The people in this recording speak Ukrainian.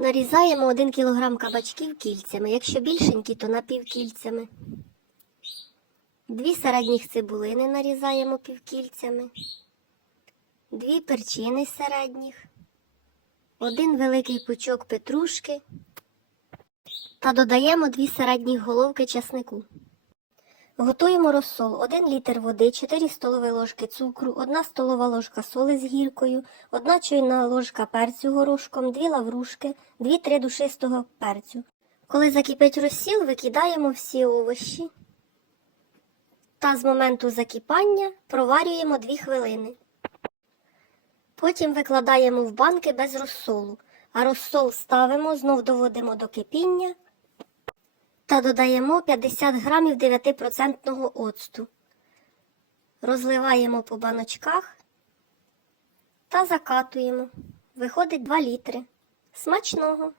Нарізаємо 1 кг кабачків кільцями. Якщо більшенькі, то напівкільцями. Дві середніх цибулини нарізаємо півкільцями. Дві перчини середніх. Один великий пучок петрушки. Та додаємо дві середні головки часнику. Готуємо розсол 1 літр води, 4 столові ложки цукру, 1 столова ложка соли з гіркою, 1 чайна ложка перцю горошком, 2 лаврушки, 2-3 душистого перцю. Коли закипить розсіл, викидаємо всі овочі. Та з моменту закипання проварюємо 2 хвилини. Потім викладаємо в банки без розсолу, а розсол ставимо, знов доводимо до кипіння та додаємо 50 грамів 9% оцту. Розливаємо по баночках та закатуємо. Виходить 2 літри. Смачного!